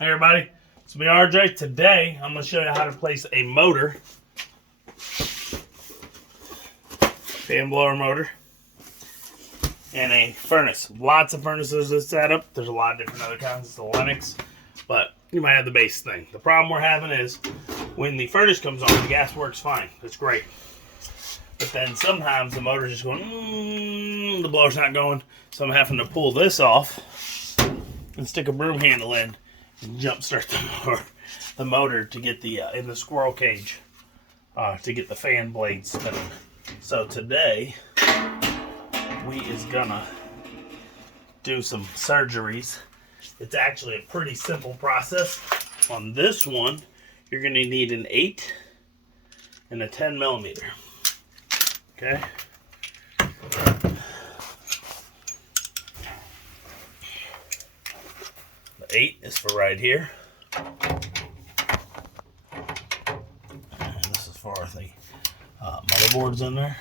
Hey everybody, it's me RJ. Today I'm going to show you how to place a motor, fan blower motor, and a furnace. Lots of furnaces this setup. There's a lot of different other kinds. It's the Lennox, but you might have the base thing. The problem we're having is when the furnace comes on, the gas works fine. It's great. But then sometimes the motor's just going, the blower's not going. So I'm having to pull this off and stick a broom handle in and jump start the motor to get the in the squirrel cage to get the fan blades spinning. So today we is gonna do some surgeries. It's actually a pretty simple process. On this one, you're gonna need an 8 and a 10 millimeter. Okay. The 8 is for right here. And this is for the motherboards in there.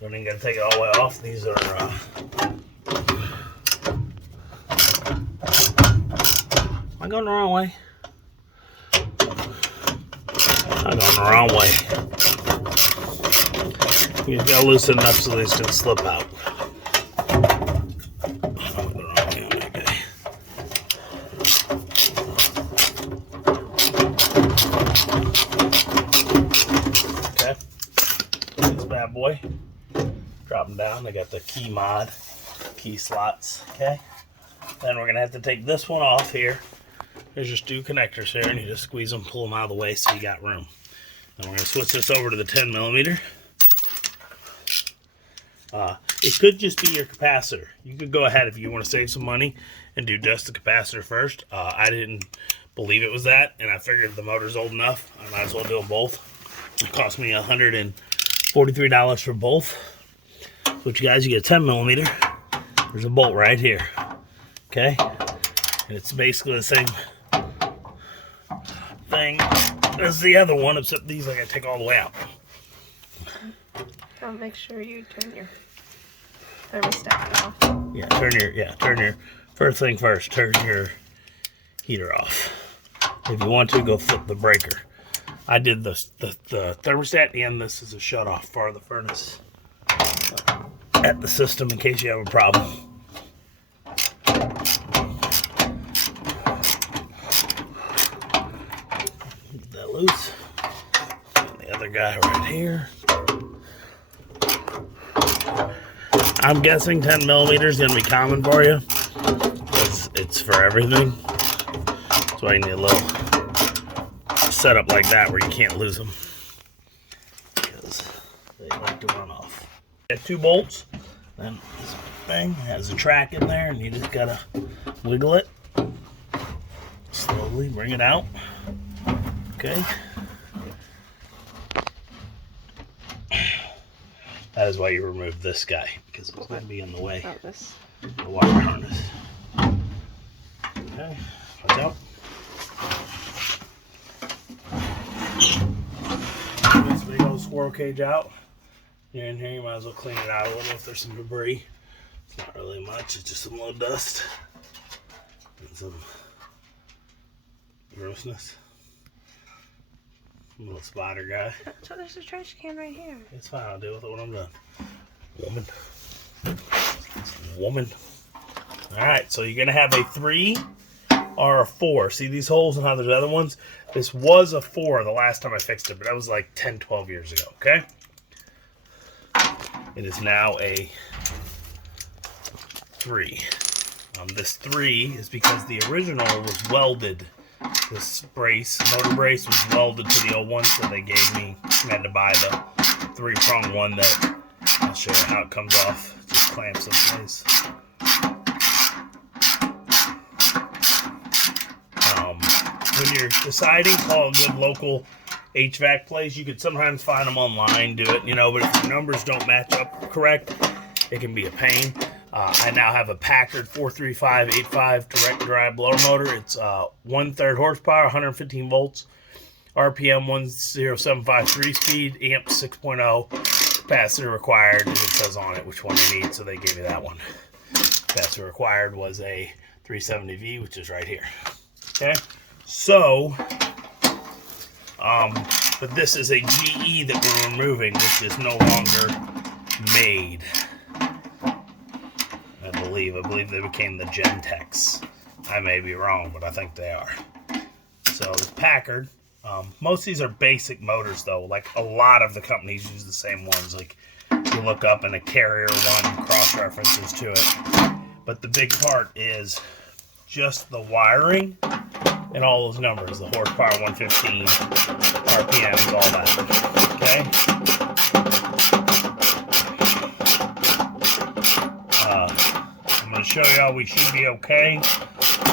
You ain't gotta take it all the way off. These are am I going the wrong way? I'm going the wrong way. You just gotta loosen it up so these can slip out. Okay. This bad boy. Drop them down. They got the key mod, key slots. Okay. Then we're gonna have to take this one off here. There's just 2 connectors here, and you just squeeze them, pull them out of the way so you got room. Then we're gonna switch this over to the 10 millimeter. It could just be your capacitor. You could go ahead if you want to save some money and do just the capacitor first. I didn't believe it was that, and I figured the motor's old enough. I might as well do them both. It cost me $143 for both. But you guys, you get a 10 millimeter. There's a bolt right here. Okay? And it's basically the same thing as the other one, except these I gotta take all the way out. I'll make sure you turn your thermostat off. Yeah, turn your first thing first, turn your heater off. If you want to, go flip the breaker. I did the thermostat, and this is a shut off for the furnace at the system in case you have a problem. Get that loose. And the other guy right here. I'm guessing 10 millimeters is going to be common for you because it's for everything. That's why you need a little setup like that where you can't lose them because they like to run off. You have 2 bolts. Then this thing has a track in there, and you just got to wiggle it. Slowly bring it out. Okay. That is why you remove this guy, because it's going to be in the way of the wire harness. Okay, watch out. Get this big old squirrel cage out. You're in here, you might as well clean it out a little if there's some debris. It's not really much, it's just some little dust and some grossness. Little spider guy. So there's a trash can right here. It's fine, I'll deal with it when I'm done. Woman. Alright, so you're going to have a 3 or a 4. See these holes and how there's other ones? This was a 4 the last time I fixed it, but that was like 10, 12 years ago, okay? It is now a 3. This 3 is because the original was welded. This brace, motor brace, was welded to the old one, so they gave me, I had to buy the 3-prong one that, I'll show you how it comes off. It just clamps in place. When you're deciding, call a good local HVAC place. You could sometimes find them online, do it, you know, but if your numbers don't match up correct, it can be a pain. I now have a Packard 435/85 direct drive blower motor. It's 1/3 horsepower, 115 volts, RPM 10753 speed, amp 6.0. capacitor required, as it says on it, which one you need, so they gave you that one. Capacitor required was a 370V, which is right here. Okay, so, but this is a GE that we're removing, which is no longer made. I believe they became the Gentex. I may be wrong, but I think they are. So Packard, most of these are basic motors though. Like a lot of the companies use the same ones. Like you look up and a Carrier one cross references to it. But the big part is just the wiring and all those numbers. The horsepower 115, RPMs, all that. Okay. I'm going to show y'all we should be okay,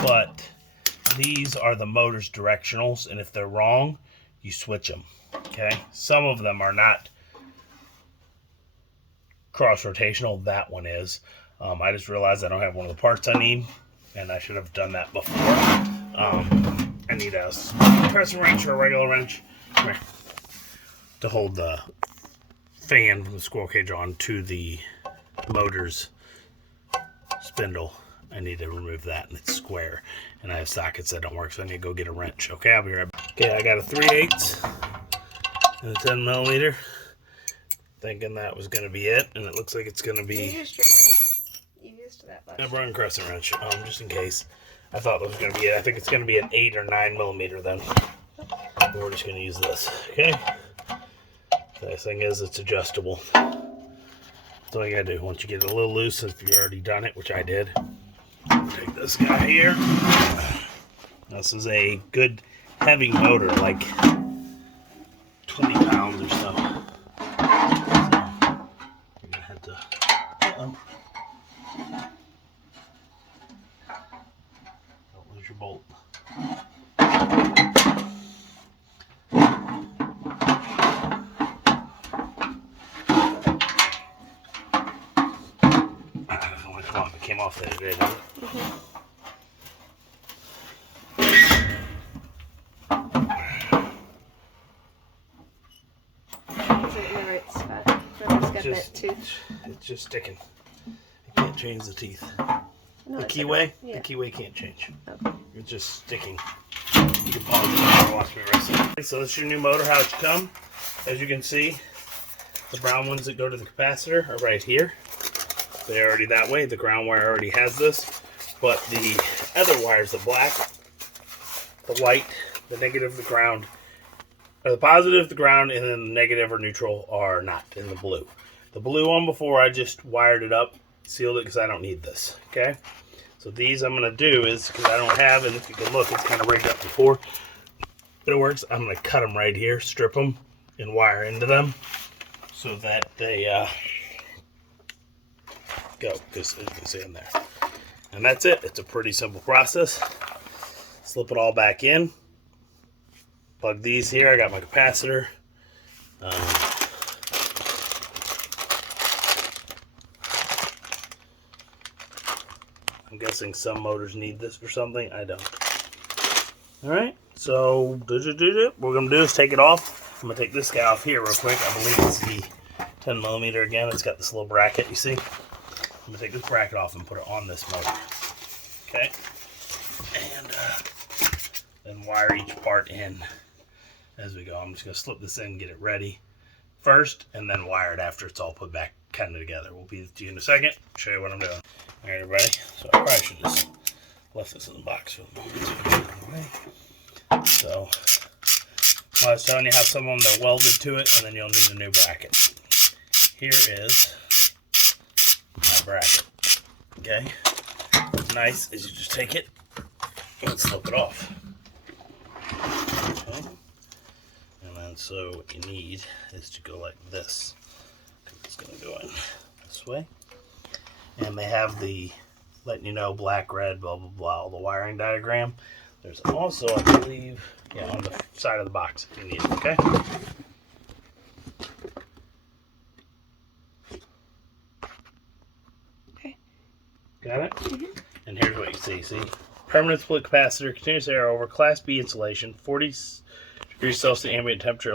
but these are the motor's directionals, and if they're wrong, you switch them. Okay, some of them are not cross rotational. That one is. I just realized I don't have one of the parts I need, and I should have done that before. I need a compressor wrench or a regular wrench to hold the fan from the squirrel cage on to the motor's spindle. I need to remove that, and it's square, and I have sockets that don't work, so I need to go get a wrench. Okay, I'll be right back. Okay, I got a 3/8 and a 10mm, thinking that was going to be it, and it looks like it's going to be... You used your mini. You used that last. I brought a crescent wrench, just in case. I thought that was going to be it. I think it's going to be an 8 or 9mm then. We're just going to use this, okay? The nice thing is it's adjustable. That's all you got to do. Once you get it a little loose, if you've already done it, which I did, take this guy here. This is a good heavy motor, like 20 pounds or so. So you're gonna have to don't lose your bolt. Come on, it came off the other day, didn't it? Is it in the right spot? It's got that tooth. It's just sticking. You can't change the teeth. No, The it's keyway? yeah. The keyway can't change. Okay. It's just sticking. You can pause it and watch me rest it. So this is your new motor, how it should come. As you can see, the brown ones that go to the capacitor are right here. They're already that way. The ground wire already has this. But the other wires, the black, the white, the negative, the ground, or the positive, the ground, and then the negative or neutral are not in the blue. The blue one before, I just wired it up, sealed it because I don't need this. Okay? So these I'm going to do is, because I don't have, and if you can look, it's kind of rigged up before. But it works. I'm going to cut them right here, strip them, and wire into them so that they go, because as you can see in there. And that's it. It's a pretty simple process. Slip it all back in. Plug these here. I got my capacitor. I'm guessing some motors need this for something. I don't. Alright, so what we're going to do is take it off. I'm going to take this guy off here real quick. I believe it's the 10mm again. It's got this little bracket, you see? I'm going to take this bracket off and put it on this motor. Okay? And then wire each part in as we go. I'm just going to slip this in and get it ready first, and then wire it after it's all put back kind of together. We'll be with you in a second. Show you what I'm doing. All right, everybody. So I probably should just left this in the box for the moment. So I was telling you how some of them are welded to it, and then you'll need a new bracket. Here is my bracket. Okay. What's nice is you just take it and slip it off. Okay. And then so what you need is to go like this. It's going to go in this way. And they have the letting you know black, red, blah, blah, blah, all the wiring diagram. There's also, I believe, yeah, on the side of the box if you need it, okay? Okay. Got it? Mm-hmm. And here's what you see. Permanent split capacitor, continuous air over, Class B insulation, 40 degrees Celsius ambient temperature,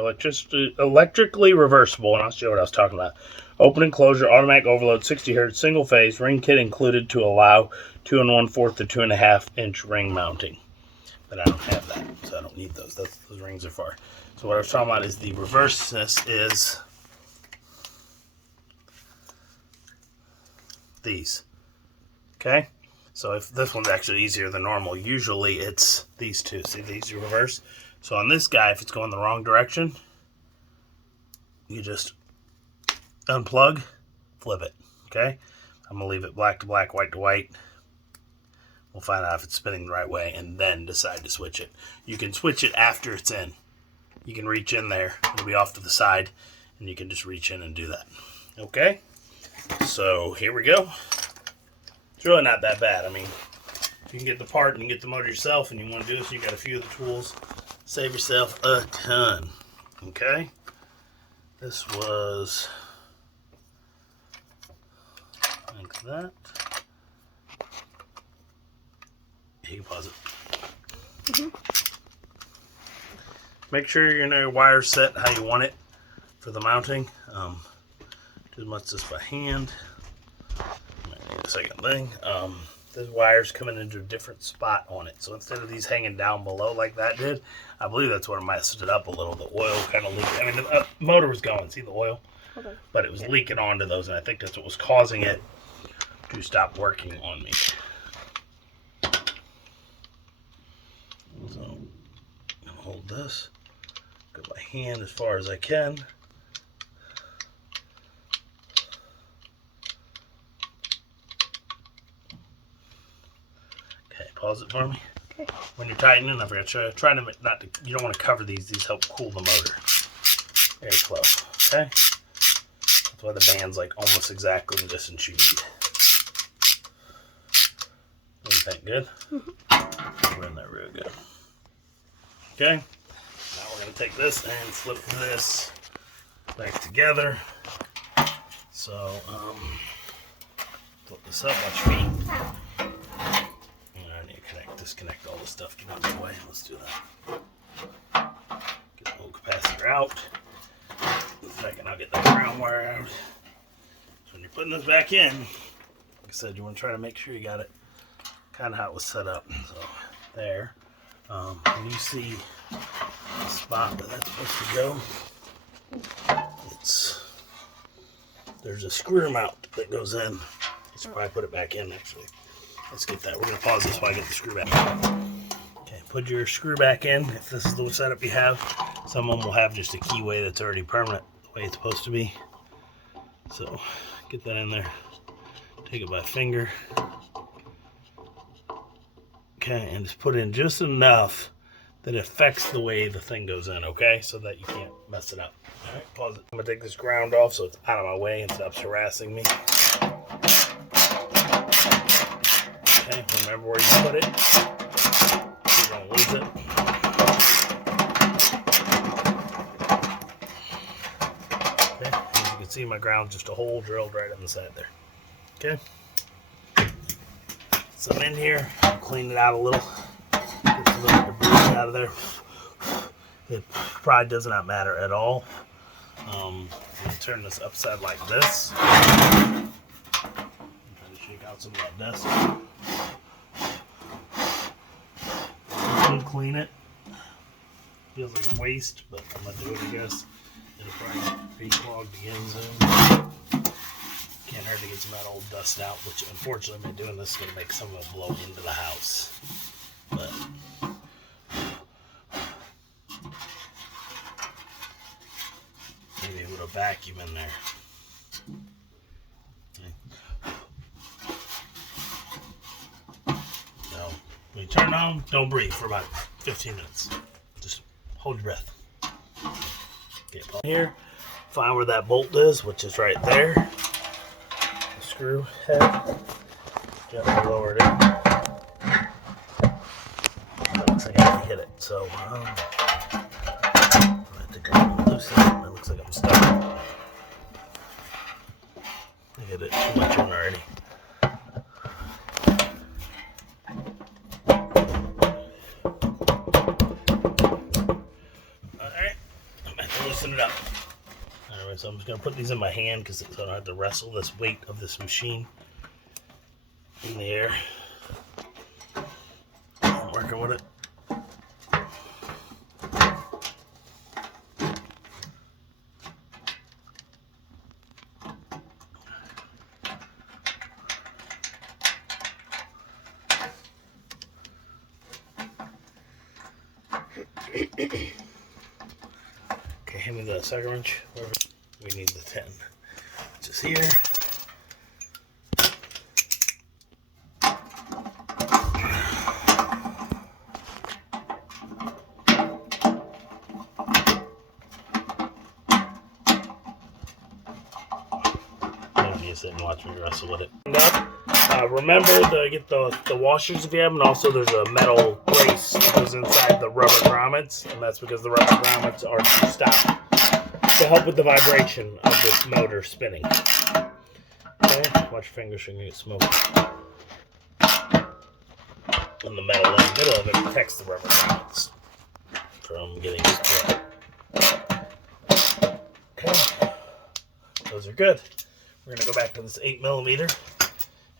electrically reversible, and I'll show you what I was talking about. Open and closure, automatic overload, 60 hertz, single phase, ring kit included to allow 2 1/4 to 2.5 inch ring mounting. But I don't have that, so I don't need those. Those rings are far. So what I was talking about is the reverseness is these. Okay? So if this one's actually easier than normal, usually it's these two. See, these you reverse. So on this guy, if it's going the wrong direction, you just unplug, flip it. Okay? I'm gonna leave it black to black, white to white. We'll find out if it's spinning the right way and then decide to switch it. You can switch it after it's in. You can reach in there. It'll be off to the side, and you can just reach in and do that. Okay? So here we go. It's really not that bad. I mean, if you can get the part and you get the motor yourself and you want to do this, you got a few of the tools, save yourself a ton. Okay? This was like that. You can pause it. Make sure your wire set how you want it for the mounting. Do as much as this by hand. Might need a second thing. Those wires coming into a different spot on it. So instead of these hanging down below like that did, I believe that's what messed it up a little. The oil kind of leaked. I mean, the motor was going. See the oil? Okay. But it was leaking onto those, and I think that's what was causing it to stop working on me. So I'm gonna hold this, go by hand as far as I can. Okay, pause it for me. Okay. When you're tightening, I forgot to try to not to. You don't want to cover these. These help cool the motor. Very close. Okay. That's why the band's like almost exactly the distance you need. What do you think? Good. Mm-hmm. We're in there real good. Okay, now we're going to take this and flip this back together. So, flip this up, watch me. And I need to disconnect all this stuff, get out of the way. Let's do that. Get the little capacitor out. In a second, I'll get the ground wire out. So when you're putting this back in, like I said, you want to try to make sure you got it kind of how it was set up. So, there. When you see the spot where that's supposed to go, there's a screw mount that goes in. You should probably put it back in actually. Let's get that. We're going to pause this while I get the screw back. Okay, put your screw back in. If this is the setup you have, some of them will have just a keyway that's already permanent, the way it's supposed to be. So get that in there. Take it by finger. Okay, and just put in just enough that it affects the way the thing goes in, okay? So that you can't mess it up. All right, pause it. I'm gonna take this ground off so it's out of my way and stops harassing me. Okay, remember where you put it. You don't lose it. Okay, as you can see, my ground's just a hole drilled right in the side there. Okay. Some in here, clean it out a little, get some little debris out of there. It probably does not matter at all. I'm going to turn this upside like this. I'm trying to shake out some of that dust. You can clean it. Feels like a waste, but I'm going to do it, I guess. It'll probably reclog the end zone. Can't hurt to get some of that old dust out, which unfortunately by doing this is going to make some of it blow into the house. But maybe with a vacuum in there. So when you turn it on, don't breathe for about 15 minutes. Just hold your breath. Okay, here, find where that bolt is, which is right there. Screw head, gently lower it in. That looks like I have to hit it, so I'm going to go loosen it. It looks like I'm stuck. I hit it too much in already. Alright, so I'm just going to put these in my hand because I don't have to wrestle this weight of this machine in the air. I'm working with it. Okay, hand me the sucker wrench. We need the 10. Which is here. You sit and watch me wrestle with it. Remember to get the washers if you have, and also there's a metal brace that goes inside the rubber grommets, and that's because the rubber grommets are to stop to help with the vibration of this motor spinning. Okay, watch your fingers so you can get smoke. And the metal in the middle of it protects the rubber grommets from getting split. Okay, those are good. We're going to go back to this 8mm,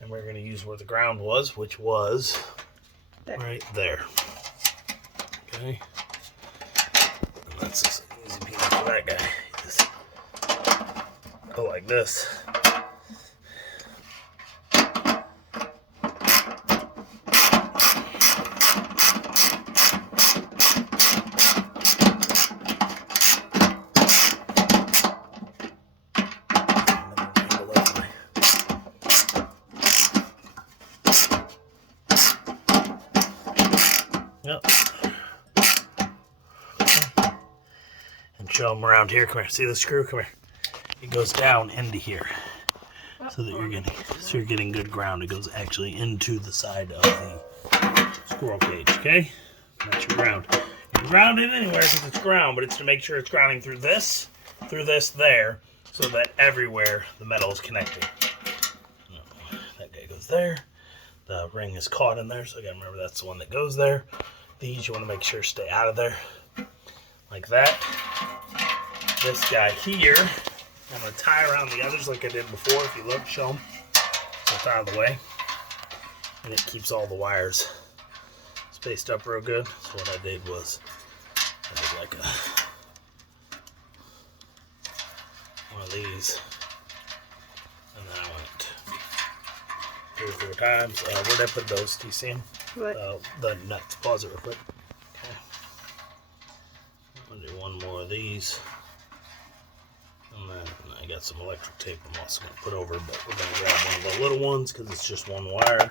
and we're going to use where the ground was, which was right there. Okay. And that's just an easy peasy for that guy. Just go like this. Yep. And show them around here. Come here. See the screw? Come here. It goes down into here, so that you're getting good ground. It goes actually into the side of the squirrel cage. Okay, that's your ground. You can ground it anywhere because it's ground, but it's to make sure it's grounding through this, there, so that everywhere the metal is connected. That guy goes there. The ring is caught in there, so again, remember that's the one that goes there. These you want to make sure stay out of there, like that. This guy here, I'm going to tie around the others like I did before. If you look, show them. So it's out of the way, and it keeps all the wires spaced up real good. So what I did was I did like one of these, and then I went 3 or 4 times. Where'd I put those? Do you see them? What? The nuts. Pause it real quick. Okay. I'm going to do one more of these. And then I got some electric tape I'm also going to put over, but we're going to grab one of the little ones because it's just one wire.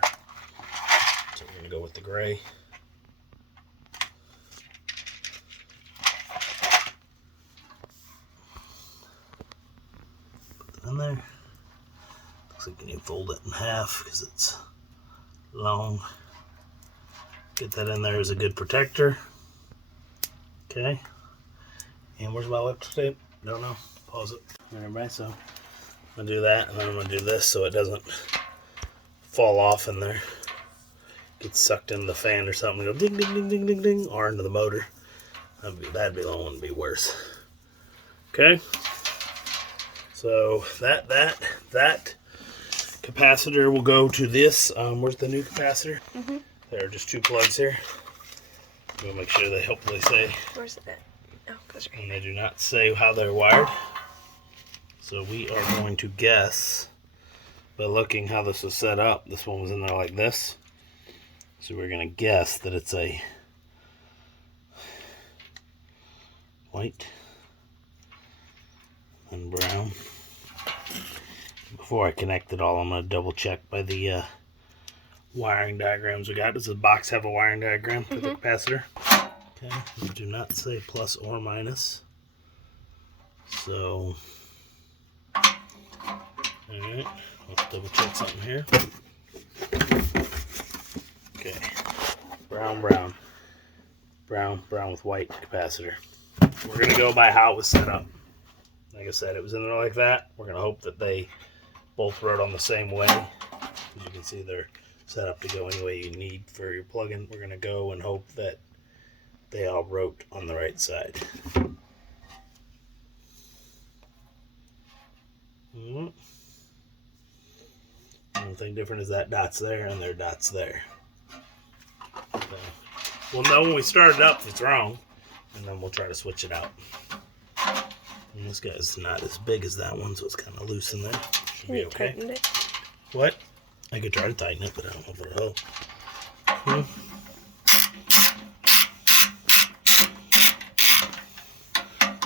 So we're going to go with the gray. Put that in there. Looks like you need to fold it in half because it's long. Get that in there as a good protector. Okay. And where's my electric tape? Don't know. Pause it. All right, everybody, so I'm going to do that, and then I'm going to do this so it doesn't fall off in there. Get sucked into the fan or something and go ding, ding, ding, ding, ding, ding, or into the motor. That'd be the only one to be worse. Okay. So that capacitor will go to this. Where's the new capacitor? Mm-hmm. There are just 2 plugs here. We'll make sure they hopefully say. Where's it at? Oh, goes right. And they do not say how they're wired. So we are going to guess by looking how this was set up. This one was in there like this. So we're going to guess that it's a white and brown. Before I connect it all, I'm going to double check by the wiring diagrams we got. Does the box have a wiring diagram for the capacitor? Okay, we do not say plus or minus. So, alright, let's double check something here. Okay, brown with white capacitor. We're going to go by how it was set up. Like I said, it was in there like that. We're going to hope that they both wrote on the same way. As you can see, they're set up to go any way you need for your plug-in. We're going to go and hope that they all wrote on the right side. The only thing different is that dot's there and their dot's there. So we'll know when we start it up if it's wrong, and then we'll try to switch it out. And this guy's not as big as that one, so it's kind of loose in there. Should be okay. Tighten it. What? I could try to tighten it, but I don't know if it'll help.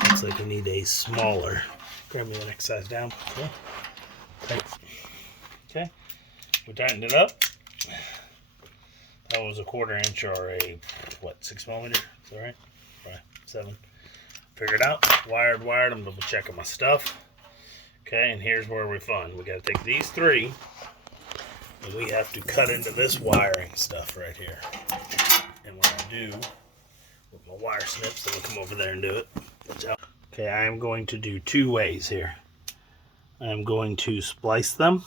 Looks like I need a smaller. Grab me the next size down. Okay. Tight. Okay. We tightened it up. That was a 1/4 inch or a, what, 6 millimeter? Is that right? Right. 7. Figured out. Wired. I'm double checking my stuff. Okay, and here's where we're fun. We got to take these 3, and we have to cut into this wiring stuff right here. And what I do with my wire snips, then we'll come over there and do it. Watch out. Okay, I am going to do 2 ways here. I am going to splice them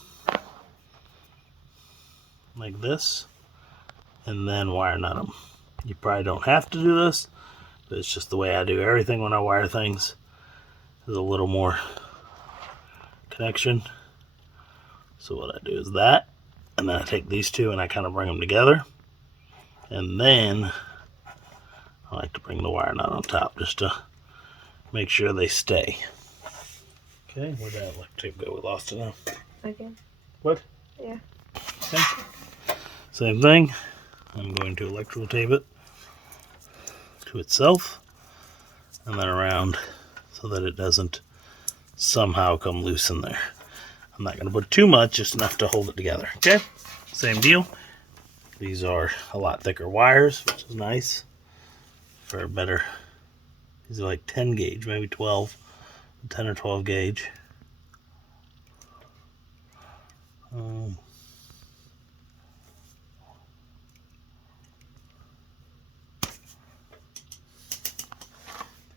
like this, and then wire nut them. You probably don't have to do this, but it's just the way I do everything when I wire things. There's a little more connection. So what I do is that, and then I take these 2 and I kind of bring them together, and then I like to bring the wire nut on top just to make sure they stay. Okay, where'd that electric tape go? We lost it now. Again. What? Yeah. Okay. Same thing. I'm going to electrical tape it to itself and then around so that it doesn't somehow come loose in there. I'm not going to put too much, just enough to hold it together. Okay, same deal. These are a lot thicker wires, which is nice for a better. These are like 10 gauge, maybe 12, 10 or 12 gauge.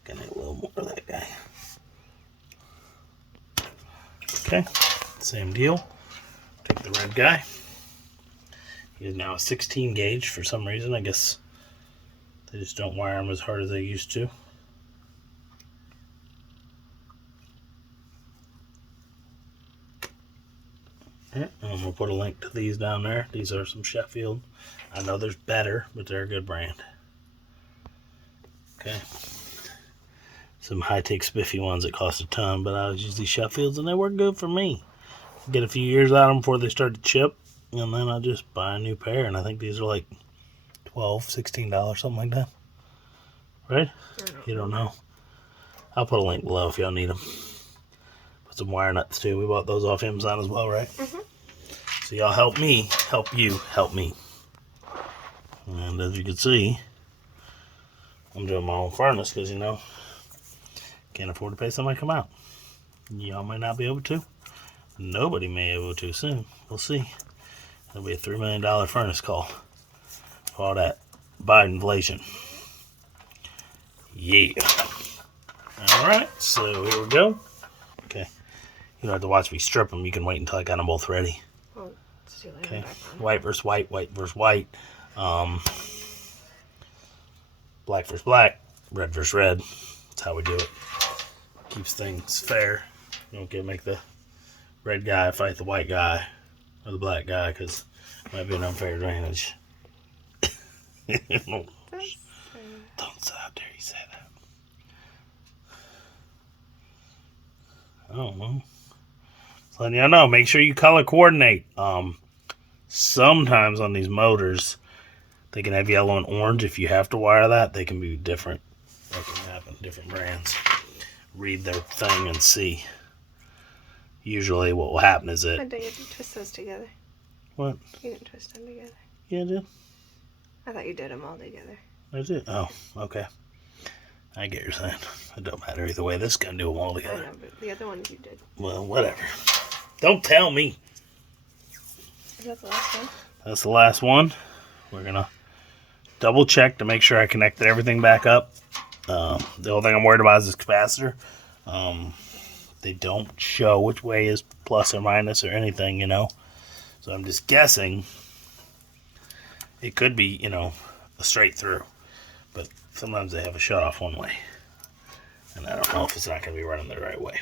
I need a little more of that guy. Okay, same deal. Take the red guy. He is now a 16 gauge for some reason. I guess they just don't wire them as hard as they used to. And we'll put a link to these down there. These are some Sheffield. I know there's better, but they're a good brand. Okay. Some high-tech spiffy ones that cost a ton, but I use these Sheffields and they work good for me. Get a few years out of them before they start to chip, and then I'll just buy a new pair. And I think these are like $12, $16, something like that. Right? You don't know. I'll put a link below if y'all need them. Put some wire nuts too. We bought those off Amazon as well, right? Mm-hmm. So y'all help me, help you, help me. And as you can see, I'm doing my own furnace because, you know, can't afford to pay somebody to come out. Y'all may not be able to. Nobody may be able to soon. We'll see. It'll be a $3 million furnace call for all that Biden inflation. Yeah. All right, so here we go. Okay. You don't have to watch me strip them. You can wait until I got them both ready. Well, let's do that. Okay. White versus white, white versus white. Black versus black, red versus red. That's how we do it. Keeps things fair. You don't make the red guy fight the white guy or the black guy because it might be an unfair advantage. Don't stop there, you say that. I don't know. Just letting y'all know, make sure you color coordinate. Sometimes on these motors, they can have yellow and orange. If you have to wire that, they can be different. That can happen, different brands. Read their thing and see. Usually what will happen is I did twist those together. What? You didn't twist them together. Yeah, I did. I thought you did them all together. I did? Oh, okay. I get what you're saying. It don't matter either way. This is going to do them all I together. know, but the other ones you did. Well, whatever. Don't tell me. Is that the last one? That's the last one. We're going to double check to make sure I connected everything back up. The only thing I'm worried about is this capacitor. They don't show which way is plus or minus or anything, you know. So I'm just guessing it could be, you know, a straight through. But sometimes they have a shut off one way. And I don't know if it's not going to be running the right way.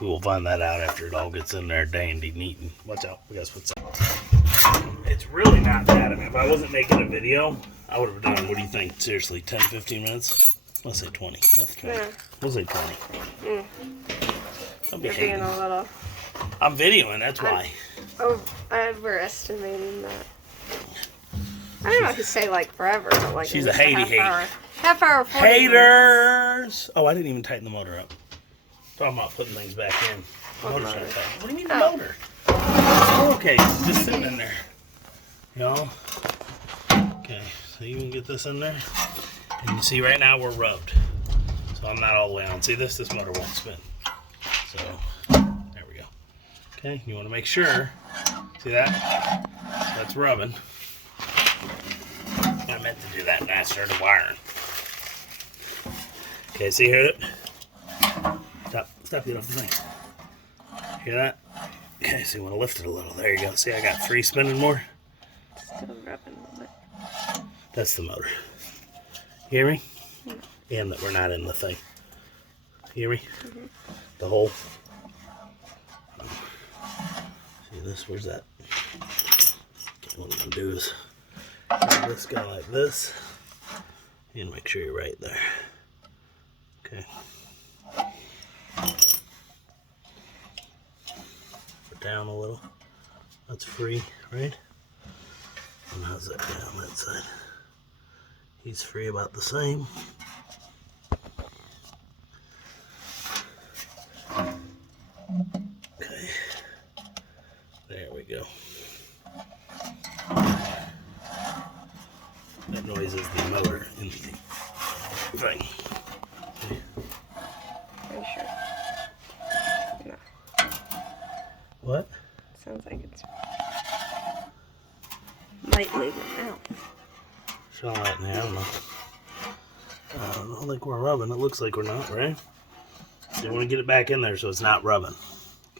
We will find that out after it all gets in there dandy neat and watch out. We gotta put some. It's really not bad. I mean, if I wasn't making a video, I would have done, what do you think? Seriously, 10, 15 minutes? Let's say 20. Let's 20. Yeah. We'll say 20. Don't be You're being hating. a little I'm videoing, that's why. overestimating that. I don't know if you say like forever, but like She's at a least hatey hate. Half hour, 40 minutes. Haters! Oh, I didn't even tighten the motor up. Talking about putting things back in. The What motor's not motor? tight. What do you mean the Oh. motor? Oh, okay, it's just sitting in there. You know? Okay, so you can get this in there. And you see right now we're rubbed. So I'm not all the way on. See this? This motor won't spin. So, there we go. Okay, you want to make sure. See that? That's rubbing. I meant to do that and I started wiring. Okay, see here? Stop it off the thing. Hear that? Okay, so you want to lift it a little. There you go. See, I got free spinning more. Still rubbing a little bit. That's the motor. Hear me? And that we're not in the thing. Hear me? The hole. See this? Where's that? Okay, what I'm going to do is grab this guy like this. And make sure you're right there. Okay. Put down a little. That's free, right? And how's that guy on that side? He's free about the same. Okay. There we go. That noise is the motor in the thing. Are you sure? No. What? Sounds like it's might leave it out. Show that in there, I don't know. I don't think we're rubbing. It looks like we're not, right? So you want to get it back in there so it's not rubbing.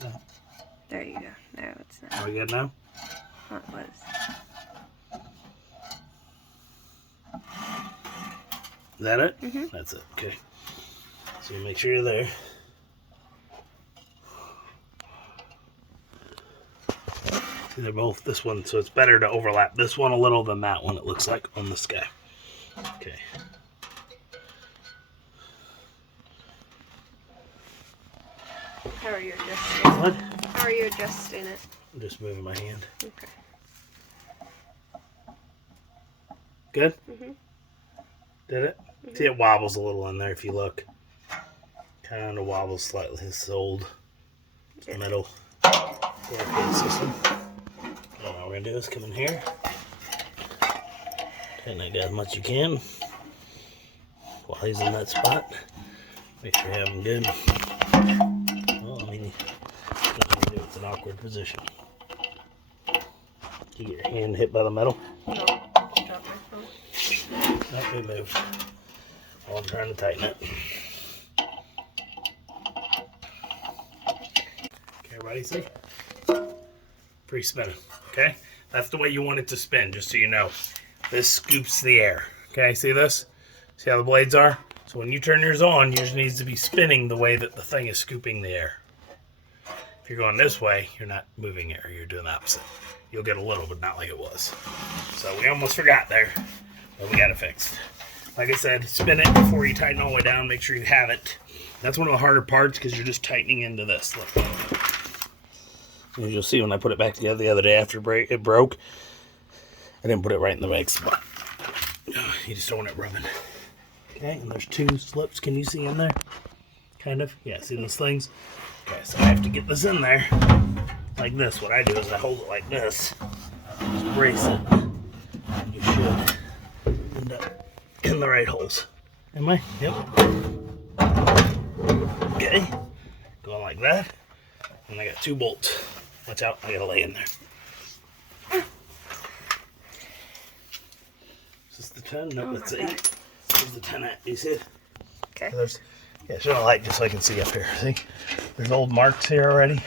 Okay. There you go. No, it's not. Are we good now? Oh, it was. Is that it? Mhm. That's it. Okay. So you make sure you're there. See, they're both this one, so it's better to overlap this one a little than that one, it looks like, on this guy. Okay. How are you adjusting it? What? How are you adjusting it? I'm just moving my hand. Okay. Good? Mhm. Did it? See, it wobbles a little in there if you look. Kind of wobbles slightly. It's old Yeah. metal working system. And all we're going to do is come in here. Tighten that guy as much as you can. While he's in that spot. Make sure you have him good. Well, I mean, nothing to do. It's an awkward position. You get your hand hit by the metal. No. Drop my phone. Not be moved. While I'm trying to tighten it. Okay, everybody see? Free spinning. Okay? That's the way you want it to spin, just so you know. This scoops the air. Okay, see this? See how the blades are? So when you turn yours on, yours needs to be spinning the way that the thing is scooping the air. If you're going this way, you're not moving air. You're doing the opposite. You'll get a little, but not like it was. So we almost forgot there, but we got it fixed. Like I said, spin it before you tighten all the way down. Make sure you have it. That's one of the harder parts because you're just tightening into this. Look. As you'll see when I put it back together the other day after it broke, I didn't put it right in the right spot. You just don't want it rubbing. Okay, and there's two slips. Can you see in there? Kind of. Yeah, see those things? Okay, so I have to get this in there like this. What I do is I hold it like this. Just brace it. And you should end up in the right holes. Am I? Yep. Okay. Going like that. And I got 2 bolts. Watch out, I gotta lay in there. Is this the 10? No, that's the 8. This is the 10 at. You see it? Okay. There's, yeah, show the light just so I can see up here. See? There's old marks here already.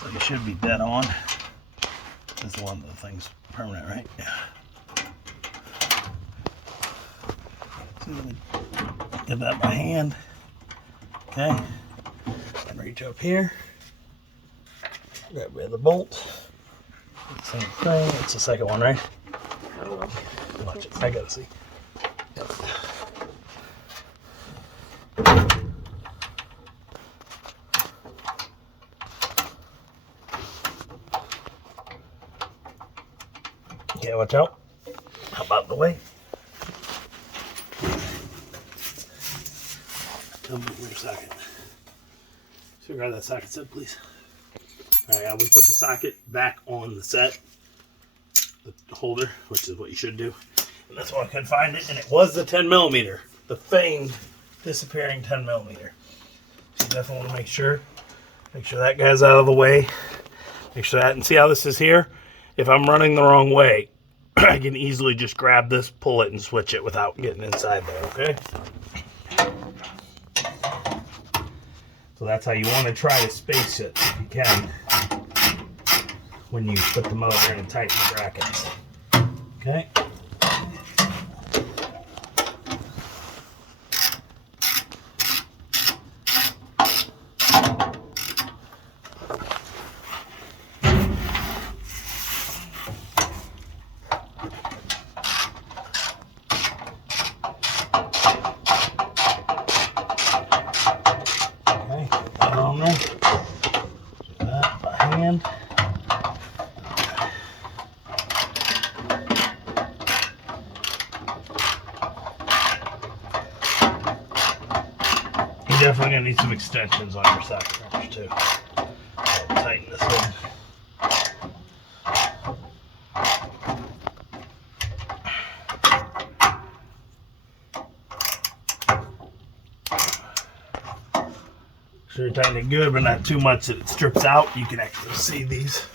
So you should be dead on. This is the one that the thing's permanent, right? Yeah. So let me get that by hand. Okay. And reach up here, grab the other bolt. Same thing. It's the second one, right? I don't know. Watch it. I gotta see. Yep. Okay, watch out. How about the way? Tell me where the socket. Figure out that socket set, please. Alright, we put the socket back on the set, the holder, which is what you should do. And that's why I couldn't find it, and it was the 10mm, the famed disappearing 10mm. So you definitely want to make sure that guy's out of the way. Make sure that, and see how this is here? If I'm running the wrong way, I can easily just grab this, pull it, and switch it without getting inside there, okay? So that's how you want to try to space it, if you can, when you put the motor in and tighten the brackets. Okay? On there. Do that by hand. You're definitely gonna need some extensions on your socket wrench too. I'll tighten this in. Sure, tighten it good, but not too much that it strips out. You can actually see these.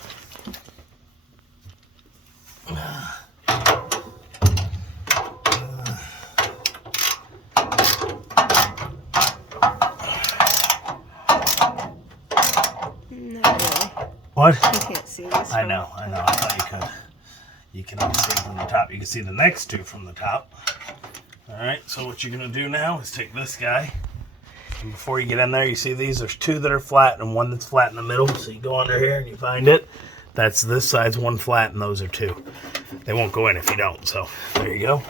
What? You can't see this. I know. I thought you could. You can only see from the top. You can see the next two from the top. All right. So what you're gonna do now is take this guy. And before you get in there, you see these? There's two that are flat and one that's flat in the middle. So you go under here and you find it. That's this side's one flat and those are two. They won't go in if you don't. So there you go.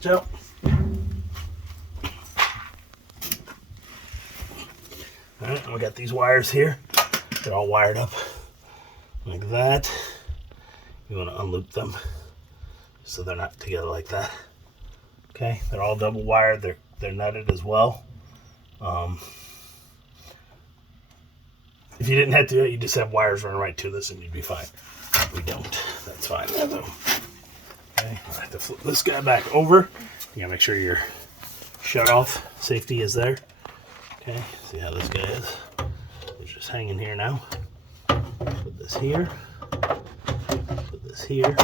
So. All right, and we got these wires here. They're all wired up like that. You want to unloop them so they're not together like that. Okay, they're all double wired. They're nutted as well. If you didn't have to do it, you just have wires running right to this and you'd be fine. We don't. That's fine. So, okay, I have to flip this guy back over. You gotta make sure your shut off safety is there. Okay, see how this guy is? It's just hanging here now. Put this here. Put this here.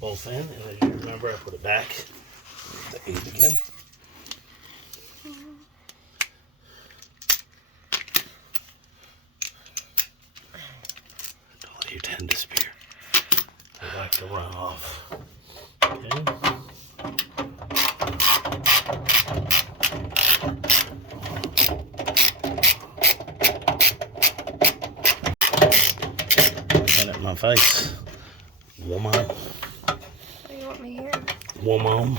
Both in, and as you remember, I put it back to 8 again. Don't let your 10 disappear. I like to run off. Okay. My face. Woman. What do you want me here? Woman.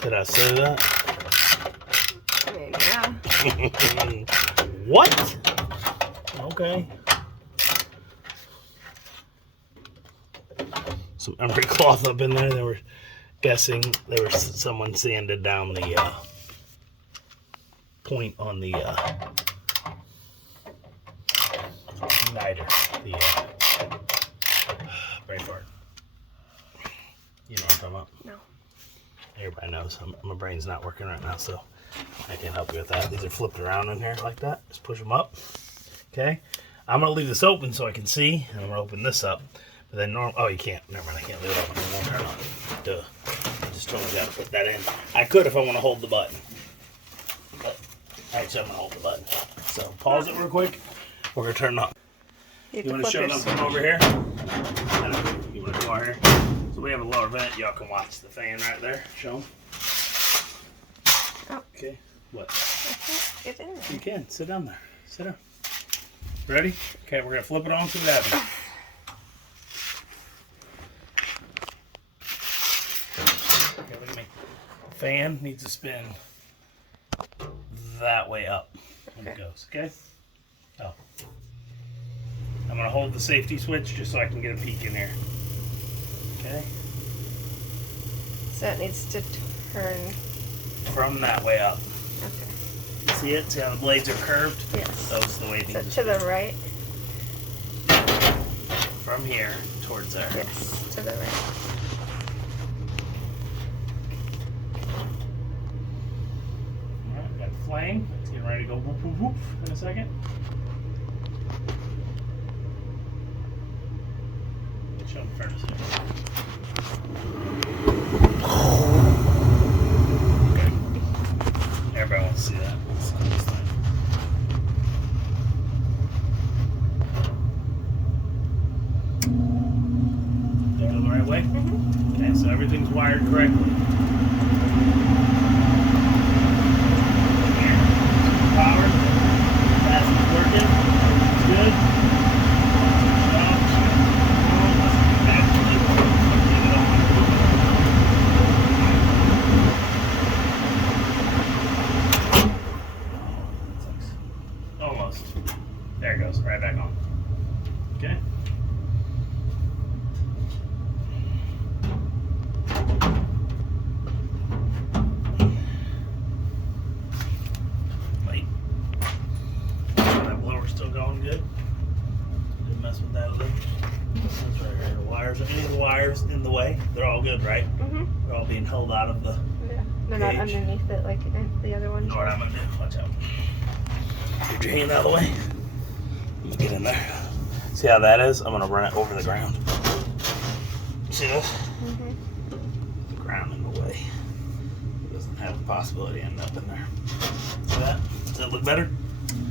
Did I say that? I mean, yeah. What? Okay. Some emery cloth up in there. They were guessing there was someone sanded down the point on the igniter, the brain fart. You know what I'm talking about? No. Everybody knows. My brain's not working right now, so I can't help you with that. These are flipped around in here like that. Just push them up. Okay. I'm going to leave this open so I can see, and I'm going to open this up. But then oh, you can't. Never mind. I can't leave it open. It won't turn on. Duh. I just told you how to put that in. I could if I want to hold the button. But actually, I'm going to hold the button. So pause it real quick. We're going to turn it on. You want to show them from over here? You want to go over here? So we have a lower vent. Y'all can watch the fan right there. Show them. Oh. Okay. What? Get in there. You can. Sit down there. Sit down. Ready? Okay, we're going to flip it on to the happens. Okay, look at me. The fan needs to spin that way up when it goes, okay? Oh. I'm going to hold the safety switch just so I can get a peek in here. Okay? So it needs to turn. From that way up. Okay. See it? See how the blades are curved? Yes. That's the way it So needs to the right? From here towards there. Yes, to the right. Alright, got the flame. It's getting ready to go whoop whoop whoop in a second. Show them furnace here. Okay. Everybody wants to see that. Let's see this thing. Did I go the right way? Mm-hmm. Okay, so everything's wired correctly. Here, power. That's working. It's good. Almost. There it goes. Right back on. Okay. Wait. That blower's still going good. Didn't mess with that a little. That's right here. The wires. Any of the wires in the way? They're all good, right? Mm-hmm. They're all being held out of the. Yeah. They're not Gauge. underneath it like the other ones. You know what I'm gonna do? Watch out. Get your hand out of the way. I'm gonna get in there. See how that is? I'm gonna run it over the ground. See this? Mm-hmm. The ground in the way. It doesn't have the possibility of ending up in there. See that? Does that look better?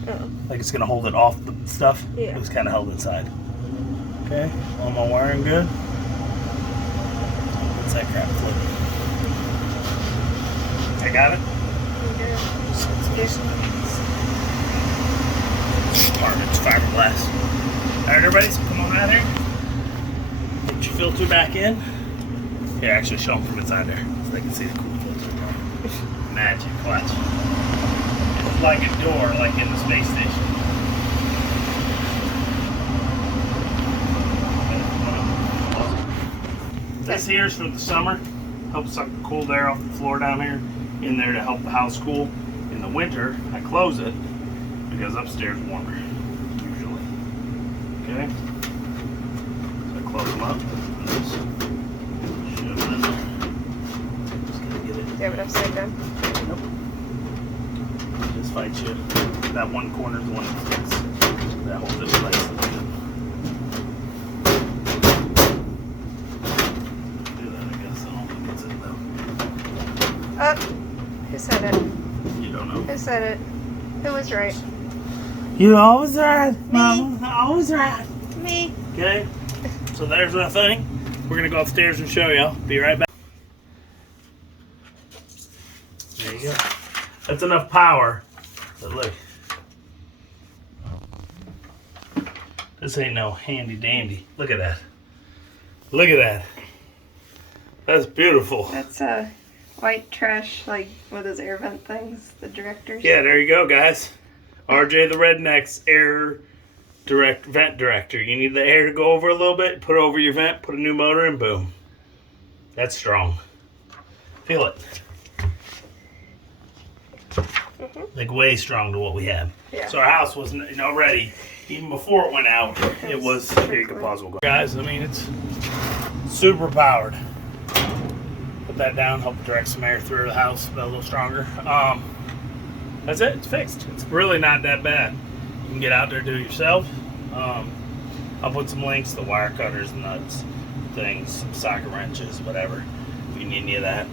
Oh. Like it's gonna hold it off the stuff? Yeah. It was kind of held inside. Okay, all my wiring good. What's that crap flip? I got it? Part of it's fiberglass. Alright, everybody, so come on out here. Get your filter back in. Here, actually show them from inside there so they can see the cool filter. Magic, watch. It's like a door, like in the space station. This here is for the summer. Helps suck the cold air off the floor down here in there to help the house cool. In the winter, I close it because upstairs is warmer, usually. Okay? So I close them up and just shove it in there. Just gonna get it. Do you have it upside down? Nope. Just fight you. That one corner is the one that sticks. That holds it in place. Do that, I guess. I don't think it's it though. Up. Who said it? You don't know. Who said it? Who was right? You always right, Mama. Always right. Me. Okay, so there's that thing. We're gonna go upstairs and show y'all. Be right back. There you go. That's enough power. But look, this ain't no handy dandy. Look at that. Look at that. That's beautiful. That's white trash, like one of those air vent things, the directors. Yeah, there you go, guys. RJ the Redneck's air vent director. You need the air to go over a little bit, put it over your vent, put a new motor, and boom. That's strong. Feel it. Like way strong to what we have. Yeah. So our house was ready. Even before it went out, it was. Here you can pause. We'll go. Guys, I mean, it's super powered. Put that down, help direct some air through the house, a little stronger. That's it. It's fixed. It's really not that bad. You can get out there, do it yourself. I'll put some links, the wire cutters, nuts, things, some socket wrenches, whatever. If you need any of that.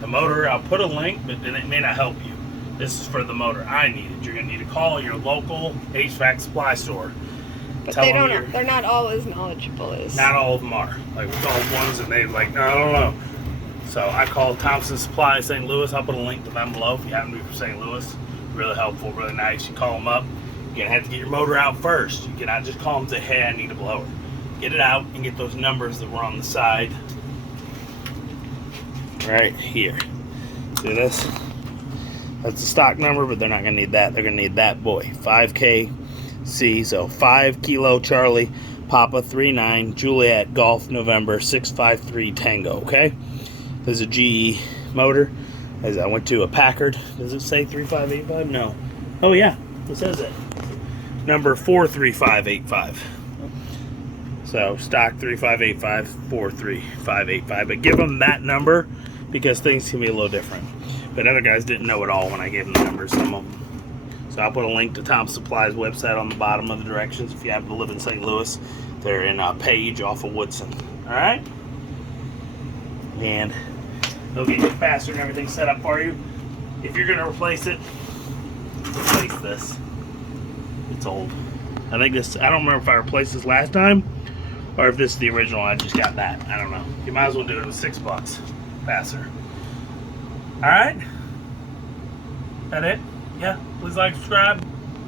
The motor, I'll put a link, but then it may not help you. This is for the motor I needed. You're gonna need to call your local HVAC supply store. But Tell they them don't. They're not all as knowledgeable as. Not all of them are. Like we called ones and they like, no, I don't know. So I called Thompson Supply St. Louis. I'll put a link to them below if you happen to be from St. Louis. Really helpful, really nice. You call them up. You're gonna have to get your motor out first. You cannot just call them and say, hey, I need a blower. Get it out and get those numbers that were on the side right here. See this? That's the stock number, but they're not gonna need that. They're gonna need that boy. 5KC, so 5 Kilo Charlie Papa 39 Juliet Golf November 653 Tango. Okay, this is a GE motor. As I went to a Packard. Does it say 3585? No. Oh yeah, it says it. Number 43585. So stock 3585 43585. But give them that number because things can be a little different. But other guys didn't know it all when I gave them the numbers. Some of them. So I'll put a link to Tom Supply's website on the bottom of the directions if you happen to live in St. Louis. They're in Page off of Woodson. All right. And they'll get your faster and everything set up for you. If you're gonna replace it, replace this. It's old. I think this, I don't remember if I replaced this last time or if this is the original. I just got that. I don't know. You might as well do it with $6 faster. Alright? That it? Yeah. Please like, subscribe.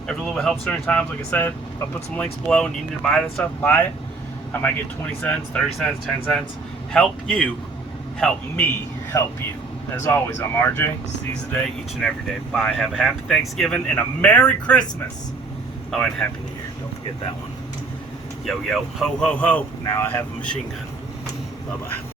Every little bit helps during times. Like I said, I'll put some links below and you need to buy this stuff, buy it. I might get 20 cents, 30 cents, 10 cents. Help you. Help me help you. As always, I'm RJ. Seize the day each and every day. Bye. Have a happy Thanksgiving and a Merry Christmas. Oh, and Happy New Year. Don't forget that one. Yo, yo. Ho, ho, ho. Now I have a machine gun. Bye-bye.